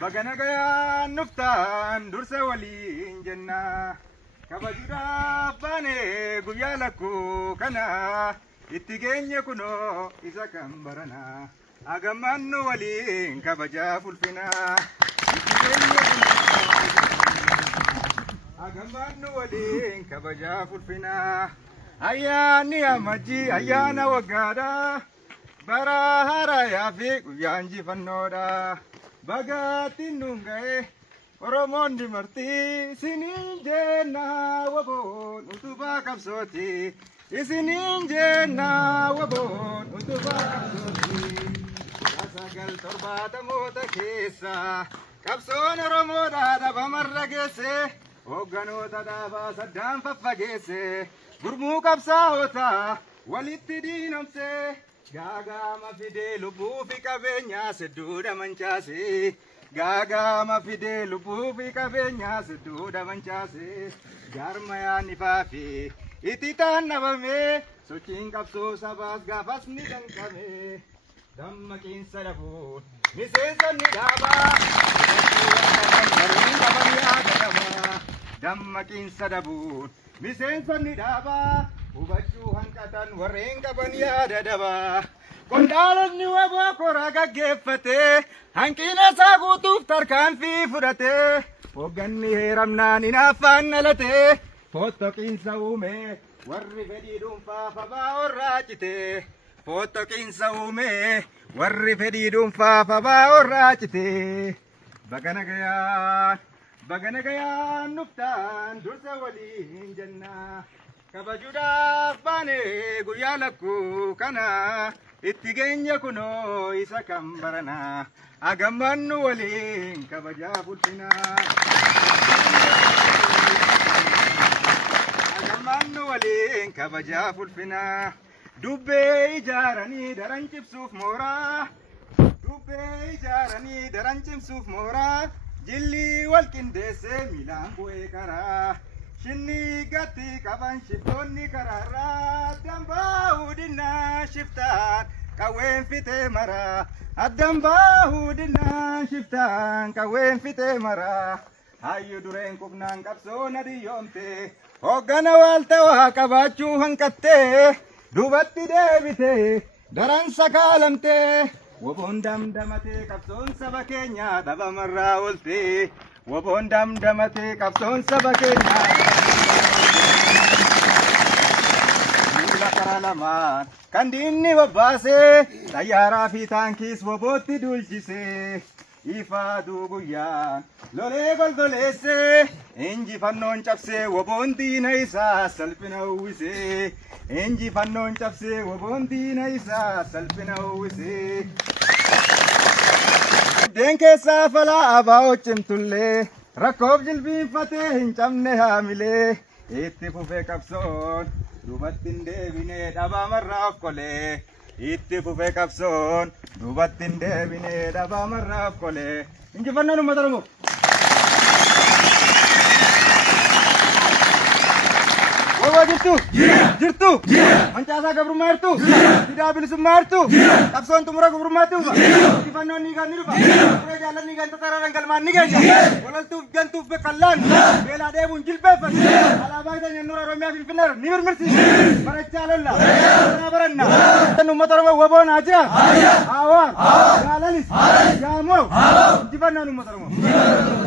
Bagana gaya nuftaan dursa waliin jenna kabajuudhaaf baane guyyaa lakkuu kana itti geenye kunoo isa kan barana agamannu waliin kabajaaf ulfina itti geenye kunoo agamannu waliin kabajaaf ulfina ayyaanni amajjii ayyaana waggaadha bara harayaa fi guyyaa injifannoodha. Bagatin nungae Oromoon dimartii isiniin jenna waboon utubaa qabsooti isiniin jenna waboon utubaa qabsooti sagal torbaatamoota keessa qabsoon Oromoodhaa dhabamarra geesse hoogganoota dhaabaa saddaan faffageesse gurmuu qabsaa'ota walitti diinomse gaagama fidee lubbuu fi qabeenyaa sedduudha mancaase gaagama fidee lubbuu fi qabeenyaa sedduudha mancaase jaarmayaan ifaa fi ititaan dhabame sochiin qabsoo sabaas gaafas ni danqame dammaqiinsa dhabuun miseensonni dhaabaa dammaqiinsa dhabuun miseensonni dhaabaa hubachuu hanqatan warreen qaban yaada dhabaa qondaalonni waboo koraa gaggeeffatee hanqina isaa guutuuf tarkaanfii fudhatee hoogganni heeramnaan hinaaffaan dhalatee fottoqiinsa uume warri fedhii dhuunfaa fabaa orraa citee fottoqiinsa uume warri fedhii dhuunfaa fabaa orraa citee bagana gayaan nuftaan dursa waliin jenna kabajuudhaaf baane guyyaa lakkuu kana itti geenye kunoo isa kan barana agamannu waliin kabajaaf ulfina agamannu waliin kabajaaf ulfina dubbee ijaaranii daran cimsuuf mooraa dubbee ijaaranii daran cimsuuf mooraa jilli wal qindeessee miilaan bu'ee karaa shinni gatti qaban shiftoonni karaarraa addambaa dinnaa shiftaan qawween fitee maraa addambaa dinnaa shiftaan qawween fitee maraa hayyu dureen qubnaan qabsoon adiyyoomte hooggana waaltawaa qabaachuu hanqattee duubatti deebitee daran sakaalamtee woboon damdamatee qabsoon saba keenyaa dhabamarraa ooltee woboon damdamatee qabsoon saba keenyaa miila karaa lamaan kan diinni babbaasee xayyaaraa fi taankiis wobootti duulchisee ifaa duuguyyaan lolee golgoleessee injifannoon cabsee woboon diina isaa salphina uwwisee injifannoon cabsee woboon diina isaa salphina uwwisee Deen keessaa falaa abaa'oo cimtullee rakkoof jilbiinfatee hin cabne haamilee itti fufee qabsoon duubatti hin deebine dhabaamarraa of qolee itti fufee qabsoon duubatti hin deebine dhabaamarraa of qolee injifannoon uummata Oromoo. Jirtu mancaasaa gabrummaa jirtu fidaa bilisummaa jirtu qabsoon xumura gabrummaatti dhufa injifannoon ni gaan ni dhufa turee jaallanni ganta tararaan galmaan ni geenya walaltuuf gantuuf beekallaan beelaa deebuun jilbeeffatu alaabaa keenya nuura Oromiyaa Finfinnee ni mirmirsiisa barachaa lolla baranna uummata Oromoo waboon haa jira haa waan jaalalis jaamoo injifannoon uummata Oromoo.